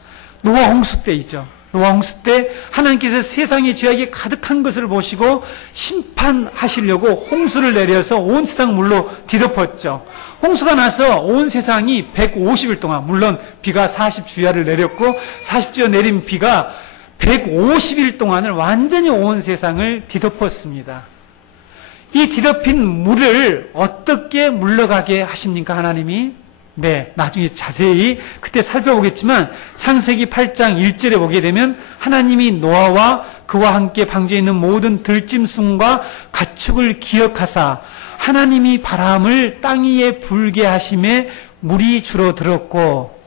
노아 홍수 때이죠. 노아 홍수 때 하나님께서 세상의 죄악이 가득한 것을 보시고 심판하시려고 홍수를 내려서 온 세상 물로 뒤덮었죠. 홍수가 나서 온 세상이 150일 동안, 물론 비가 40주야를 내렸고 40주야 내린 비가 150일 동안을 완전히 온 세상을 뒤덮었습니다. 이 뒤덮인 물을 어떻게 물러가게 하십니까, 하나님이? 네, 나중에 자세히 그때 살펴보겠지만 창세기 8장 1절에 보게 되면 하나님이 노아와 그와 함께 방주에 있는 모든 들짐승과 가축을 기억하사 하나님이 바람을 땅 위에 불게 하심에 물이 줄어들었고,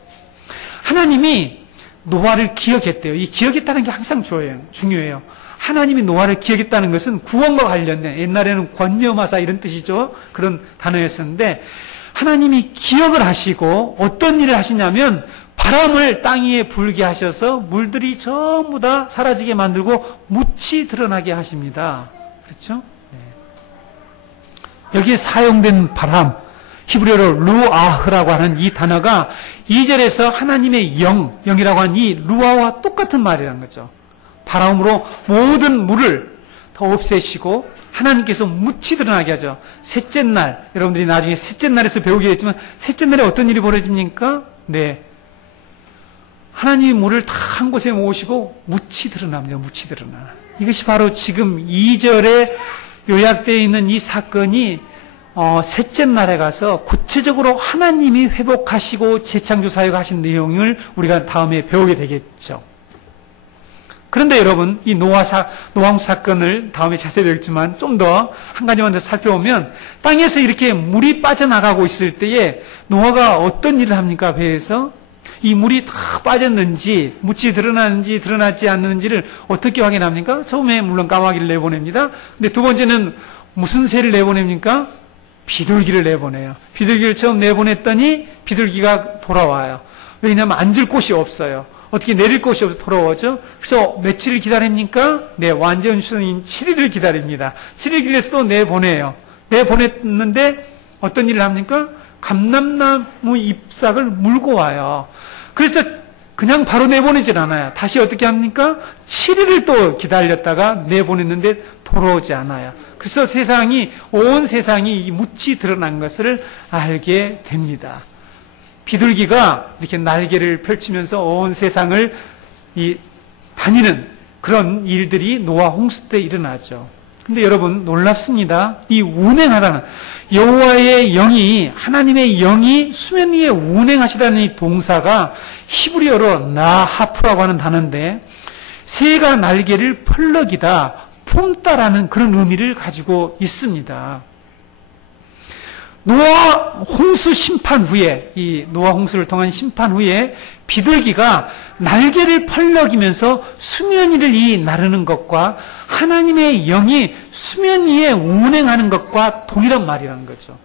하나님이 노아를 기억했대요. 이 기억했다는 게 항상 중요해요. 하나님이 노아를 기억했다는 것은 구원과 관련된, 옛날에는 권념하사 이런 뜻이죠. 그런 단어였었는데 하나님이 기억을 하시고 어떤 일을 하시냐면 바람을 땅 위에 불게 하셔서 물들이 전부 다 사라지게 만들고 묻이 드러나게 하십니다. 그렇죠? 네. 여기에 사용된 바람, 히브리어로 루아흐라고 하는 이 단어가 2절에서 하나님의 영이라고 하는 이 루아와 똑같은 말이라는 거죠. 바람으로 모든 물을 더 없애시고 하나님께서 묻이 드러나게 하죠. 셋째 날, 여러분들이 나중에 셋째 날에서 배우게 됐지만 셋째 날에 어떤 일이 벌어집니까? 네, 하나님이 물을 다 한 곳에 모으시고 묻이 드러납니다. 묻이 드러나. 이것이 바로 지금 2절에 요약되어 있는 이 사건이 셋째 날에 가서 구체적으로 하나님이 회복하시고 재창조 사역하신 내용을 우리가 다음에 배우게 되겠죠. 그런데 여러분, 이 노아홍수 사건을 다음에 자세히 배우겠지만 좀 더 한 가지만 더 살펴보면 땅에서 이렇게 물이 빠져나가고 있을 때에 노아가 어떤 일을 합니까? 배에서 이 물이 다 빠졌는지 묻이 드러나는지 드러나지 않는지를 어떻게 확인합니까? 처음에 물론 까마귀를 내보냅니다. 근데 두 번째는 무슨 새를 내보냅니까? 비둘기를 내보내요. 비둘기를 처음 내보냈더니 비둘기가 돌아와요. 왜냐하면 앉을 곳이 없어요. 어떻게 내릴 곳이 없어서 돌아오죠. 그래서 며칠을 기다립니까? 네, 완전 수인 7일을 기다립니다. 7일 기다려서도 내보내요. 내보냈는데 어떤 일을 합니까? 감람나무 잎사귀를 물고 와요. 그래서 그냥 바로 내보내질 않아요. 다시 어떻게 합니까? 7일을 또 기다렸다가 내보냈는데 돌아오지 않아요. 그래서 온 세상이 묻이 드러난 것을 알게 됩니다. 비둘기가 이렇게 날개를 펼치면서 온 세상을 다니는 그런 일들이 노아 홍수 때 일어나죠. 근데 여러분 놀랍습니다. 이 운행하다는 여호와의 영이 하나님의 영이 수면 위에 운행하시다는 이 동사가 히브리어로 나하프라고 하는 단어인데 새가 날개를 펄럭이다 품다라는 그런 의미를 가지고 있습니다. 노아 홍수 심판 후에 이 노아 홍수를 통한 심판 후에 비둘기가 날개를 펄럭이면서 수면 위를 나르는 것과 하나님의 영이 수면 위에 운행하는 것과 동일한 말이라는 거죠.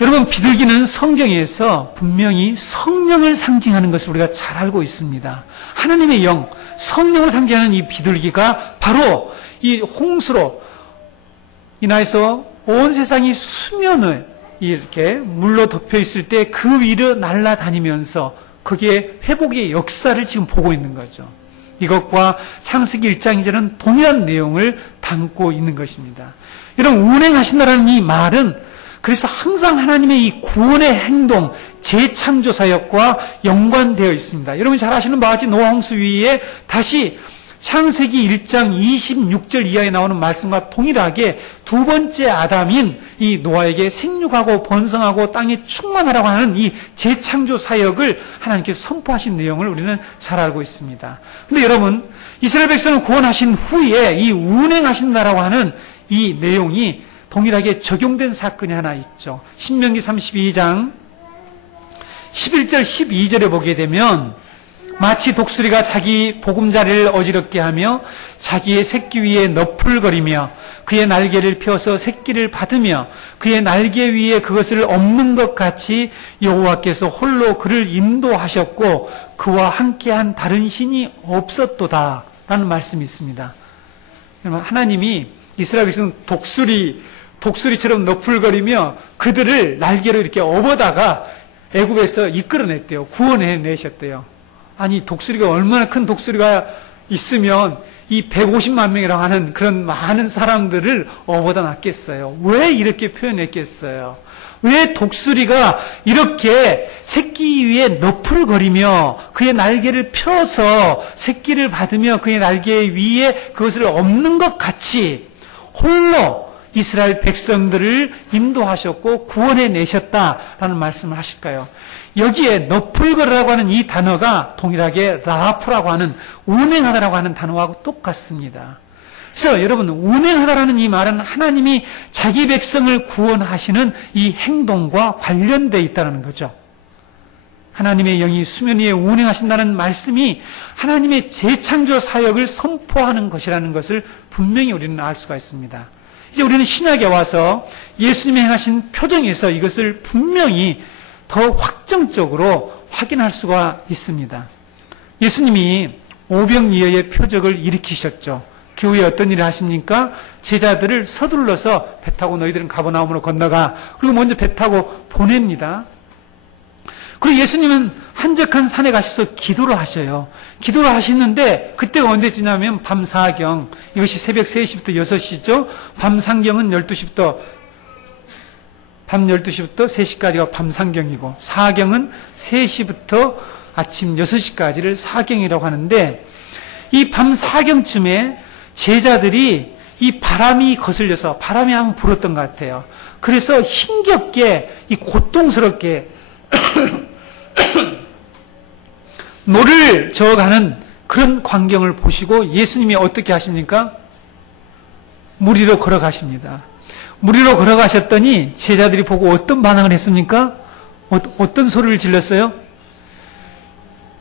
여러분 비둘기는 성경에서 분명히 성령을 상징하는 것을 우리가 잘 알고 있습니다. 하나님의 영, 성령을 상징하는 이 비둘기가 바로 이 홍수로 인하여서 온 세상이 수면을 이렇게 물로 덮여 있을 때 그 위로 날아다니면서 거기에 회복의 역사를 지금 보고 있는 거죠. 이것과 창세기 1장 2절은 동일한 내용을 담고 있는 것입니다. 여러분 운행하신다라는 이 말은 그래서 항상 하나님의 이 구원의 행동, 재창조 사역과 연관되어 있습니다. 여러분이 잘 아시는 바와 같이 노아 홍수 위에 다시 창세기 1장 26절 이하에 나오는 말씀과 동일하게 두 번째 아담인 이 노아에게 생육하고 번성하고 땅에 충만하라고 하는 이 재창조 사역을 하나님께서 선포하신 내용을 우리는 잘 알고 있습니다. 그런데 여러분 이스라엘 백성을 구원하신 후에 이 운행하신다라고 하는 이 내용이 동일하게 적용된 사건이 하나 있죠. 신명기 32장 11절 12절에 보게 되면 마치 독수리가 자기 보금자리를 어지럽게 하며 자기의 새끼 위에 너풀거리며 그의 날개를 펴서 새끼를 받으며 그의 날개 위에 그것을 엎는 것 같이 여호와께서 홀로 그를 인도하셨고 그와 함께한 다른 신이 없었도다 라는 말씀이 있습니다. 하나님이 이스라엘 백성 독수리처럼 너풀거리며 그들을 날개로 이렇게 업어다가 애굽에서 이끌어냈대요. 구원해내셨대요. 아니 독수리가 얼마나 큰 독수리가 있으면 이 150만 명이라고 하는 그런 많은 사람들을 업어다 놨겠어요. 왜 이렇게 표현했겠어요? 왜 독수리가 이렇게 새끼 위에 너풀거리며 그의 날개를 펴서 새끼를 받으며 그의 날개 위에 그것을 엎는 것 같이 홀로 이스라엘 백성들을 인도하셨고 구원해내셨다라는 말씀을 하실까요? 여기에 너풀거리라고 하는 이 단어가 동일하게 라하프라고 하는 운행하다라고 하는 단어하고 똑같습니다. 그래서 여러분 운행하다라는 이 말은 하나님이 자기 백성을 구원하시는 이 행동과 관련되어 있다는 거죠. 하나님의 영이 수면 위에 운행하신다는 말씀이 하나님의 재창조 사역을 선포하는 것이라는 것을 분명히 우리는 알 수가 있습니다. 이제 우리는 신약에 와서 예수님이 행하신 표정에서 이것을 분명히 더 확정적으로 확인할 수가 있습니다. 예수님이 오병이어의 표적을 일으키셨죠. 그 후에 어떤 일을 하십니까? 제자들을 서둘러서 배 타고 너희들은 가버나움으로 건너가. 그리고 먼저 배 타고 보냅니다. 그리고 예수님은 한적한 산에 가셔서 기도를 하셔요. 기도를 하시는데 그때가 언제쯤이냐면 밤 4경, 이것이 새벽 3시부터 6시죠. 밤 상경은 12시부터 밤 12시부터 3시까지가 밤 상경이고 사경은 3시부터 아침 6시까지를 사경이라고 하는데 이 밤 사경쯤에 제자들이 이 바람이 거슬려서 바람이 한번 불었던 것 같아요. 그래서 힘겹게 이 고통스럽게 노를 저어가는 그런 광경을 보시고 예수님이 어떻게 하십니까? 물 위로 걸어가십니다. 물 위로 걸어가셨더니 제자들이 보고 어떤 반응을 했습니까? 어떤 소리를 질렀어요?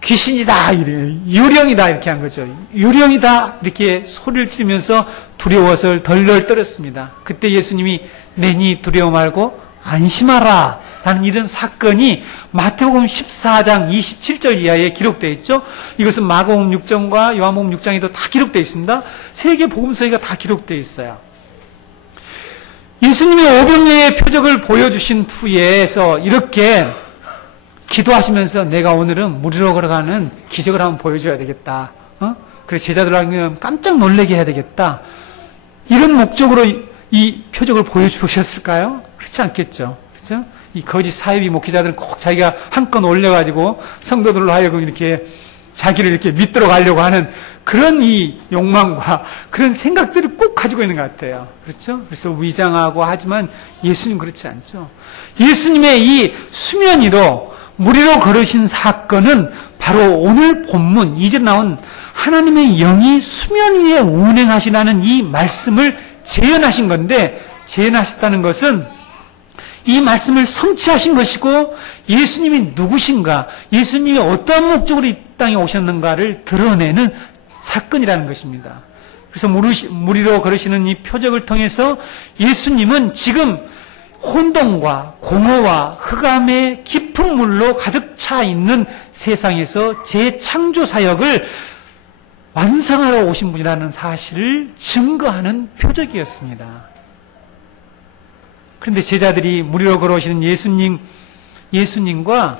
귀신이다, 이래요. 유령이다, 이렇게 한 거죠. 유령이다, 이렇게 소리를 지르면서 두려워서 덜덜 떨었습니다. 그때 예수님이 내니 두려워 말고 안심하라 라는 이런 사건이 마태복음 14장 27절 이하에 기록되어 있죠. 이것은 마가복음 6장과 요한복음 6장에도 다 기록되어 있습니다. 세 개 복음서가 다 기록되어 있어요. 예수님이 오병이의 표적을 보여주신 후에서 이렇게 기도하시면서 내가 오늘은 물 위로 걸어가는 기적을 한번 보여줘야 되겠다. 그래서 제자들한테 깜짝 놀라게 해야 되겠다. 이런 목적으로 이 표적을 보여주셨을까요? 그렇지 않겠죠. 그렇죠? 이 거짓 사이비 목회자들은 꼭 자기가 한 건 올려가지고 성도들로 하여금 이렇게 자기를 이렇게 믿도록 하려고 하는 그런 이 욕망과 그런 생각들을 꼭 가지고 있는 것 같아요. 그렇죠? 그래서 위장하고 하지만 예수님 그렇지 않죠. 예수님의 이 수면 위로 물 위로 걸으신 사건은 바로 오늘 본문 2절 나온 하나님의 영이 수면 위에 운행하시라는 이 말씀을 재현하신 건데, 재현하셨다는 것은 이 말씀을 성취하신 것이고 예수님이 누구신가, 예수님이 어떠한 목적으로 이 땅에 오셨는가를 드러내는 사건이라는 것입니다. 그래서 물 위로 걸으시는 이 표적을 통해서 예수님은 지금 혼돈과 공허와 흑암의 깊은 물로 가득 차 있는 세상에서 재창조 사역을 완성하러 오신 분이라는 사실을 증거하는 표적이었습니다. 그런데 제자들이 물 위로 걸어오시는 예수님과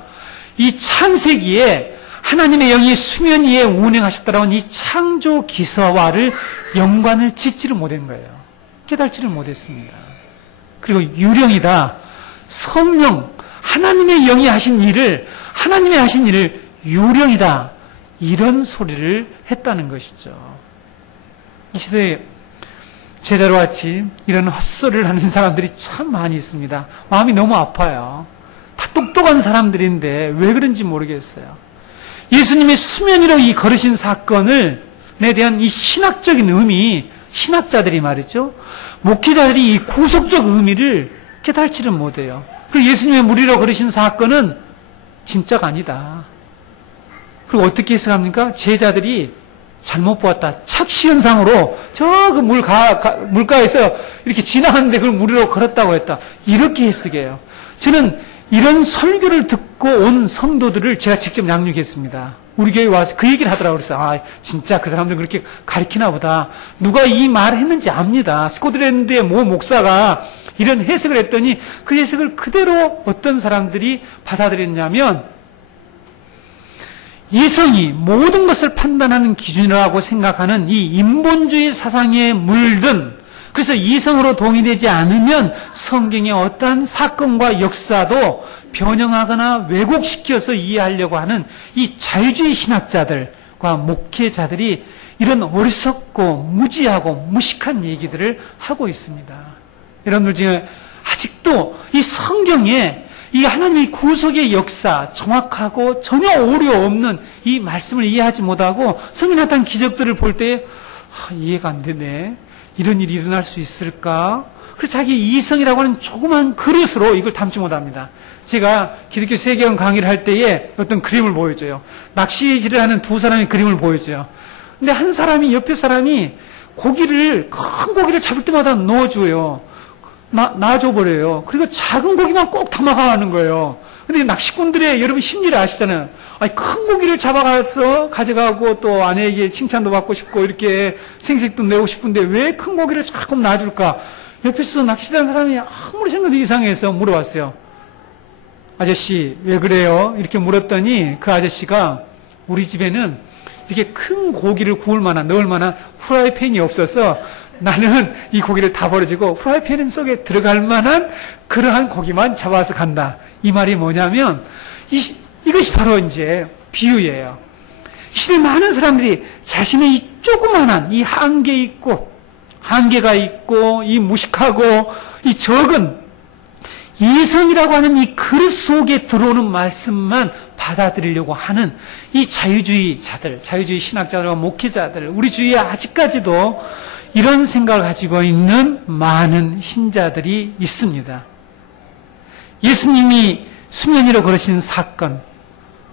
이 창세기에 하나님의 영이 수면 위에 운행하셨다라는 이 창조 기사와를 연관을 짓지를 못한 거예요. 깨달지를 못했습니다. 그리고 유령이다, 성령, 하나님의 영이 하신 일을, 하나님의 하신 일을 유령이다, 이런 소리를 했다는 것이죠. 이 시대에 제자로 같이 이런 헛소리를 하는 사람들이 참 많이 있습니다. 마음이 너무 아파요. 다 똑똑한 사람들인데 왜 그런지 모르겠어요. 예수님이 수면 위로 이 걸으신 사건에 대한 이 신학적인 의미, 신학자들이 말이죠, 목회자들이 이 구속적 의미를 깨달지를 못해요. 그리고 예수님의 물 위로 걸으신 사건은 진짜가 아니다. 그리고 어떻게 해석합니까? 제자들이 잘못 보았다. 착시현상으로 저 그 물가에서 이렇게 지나갔는데 그걸 물 위로 걸었다고 했다. 이렇게 해석해요. 저는 이런 설교를 듣고 온 성도들을 제가 직접 양육했습니다. 우리 교회에 와서 그 얘기를 하더라고요. 그래서 진짜 그 사람들 그렇게 가르치나 보다. 누가 이 말을 했는지 압니다. 스코틀랜드의 모 목사가 이런 해석을 했더니 그 해석을 그대로 어떤 사람들이 받아들였냐면, 이성이 모든 것을 판단하는 기준이라고 생각하는 이 인본주의 사상에 물든, 그래서 이성으로 동의되지 않으면 성경의 어떠한 사건과 역사도 변형하거나 왜곡시켜서 이해하려고 하는 이 자유주의 신학자들과 목회자들이 이런 어리석고 무지하고 무식한 얘기들을 하고 있습니다. 여러분들 중에 아직도 이 성경에 이 하나님의 구속의 역사, 정확하고 전혀 오류 없는 이 말씀을 이해하지 못하고 성경에 나타난 기적들을 볼 때 이해가 안 되네. 이런 일이 일어날 수 있을까? 그래서 자기 이성이라고 하는 조그만 그릇으로 이걸 담지 못합니다. 제가 기독교 세계관 강의를 할 때에 어떤 그림을 보여줘요. 낚시질을 하는 두 사람의 그림을 보여줘요. 근데 한 사람이, 옆에 사람이 큰 고기를 잡을 때마다 넣어줘요. 놔줘버려요. 그리고 작은 고기만 꼭 담아가는 거예요. 근데 낚시꾼들의 여러분 심리를 아시잖아요. 큰 고기를 잡아가서 가져가고 또 아내에게 칭찬도 받고 싶고 이렇게 생색도 내고 싶은데 왜 큰 고기를 자꾸 놔줄까? 옆에서 낚시하는 사람이 아무리 생각도 이상해서 물어봤어요. 아저씨 왜 그래요? 이렇게 물었더니 그 아저씨가 우리 집에는 이렇게 큰 고기를 넣을 만한 후라이팬이 없어서 나는 이 고기를 다 버려지고 후라이팬 속에 들어갈 만한 그러한 고기만 잡아서 간다. 이 말이 뭐냐면 이것이 바로 이제 비유예요. 이 시대 많은 사람들이 자신의 이 조그만한 이 한계가 있고 이 무식하고 이 적은 이성이라고 하는 이 그릇 속에 들어오는 말씀만 받아들이려고 하는 이 자유주의자들, 자유주의 신학자들과 목회자들, 우리 주위에 아직까지도 이런 생각을 가지고 있는 많은 신자들이 있습니다. 예수님이 수면 위로 걸으신 사건,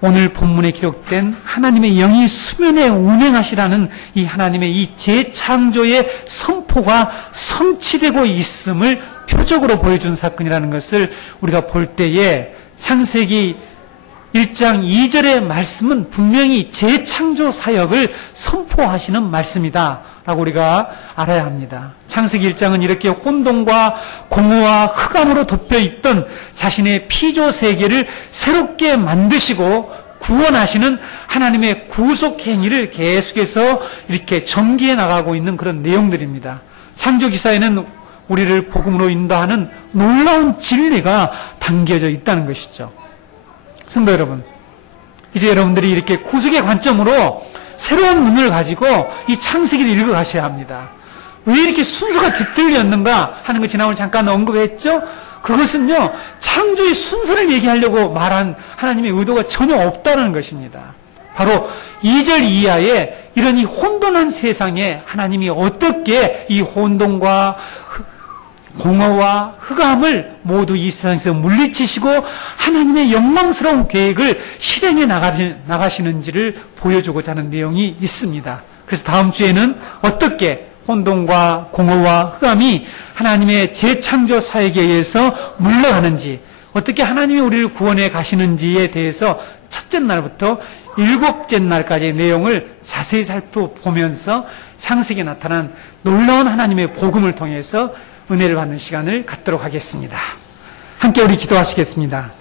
오늘 본문에 기록된 하나님의 영이 수면에 운행하시라는 이 하나님의 이 재창조의 선포가 성취되고 있음을 표적으로 보여준 사건이라는 것을 우리가 볼 때에 창세기 1장 2절의 말씀은 분명히 재창조 사역을 선포하시는 말씀이다 라고 우리가 알아야 합니다. 창세기 1장은 이렇게 혼돈과 공허와 흑암으로 덮여있던 자신의 피조 세계를 새롭게 만드시고 구원하시는 하나님의 구속 행위를 계속해서 이렇게 전개해 나가고 있는 그런 내용들입니다. 창조 기사에는 우리를 복음으로 인도하는 놀라운 진리가 담겨져 있다는 것이죠. 성도 여러분, 이제 여러분들이 이렇게 구속의 관점으로 새로운 눈을 가지고 이 창세기를 읽어 가셔야 합니다. 왜 이렇게 순서가 뒤틀렸는가 하는 거 지난번에 잠깐 언급했죠? 그것은요, 창조의 순서를 얘기하려고 말한 하나님의 의도가 전혀 없다는 것입니다. 바로 2절 이하에 이런 이 혼돈한 세상에 하나님이 어떻게 이 혼돈과 공허와 흑암을 모두 이 세상에서 물리치시고 하나님의 영광스러운 계획을 실행해 나가시는지를 보여주고자 하는 내용이 있습니다. 그래서 다음 주에는 어떻게 혼돈과 공허와 흑암이 하나님의 재창조 사역에 의해서 물러가는지, 어떻게 하나님이 우리를 구원해 가시는지에 대해서 첫째 날부터 일곱째 날까지의 내용을 자세히 살펴보면서 창세기에 나타난 놀라운 하나님의 복음을 통해서 은혜를 받는 시간을 갖도록 하겠습니다. 함께 우리 기도하시겠습니다.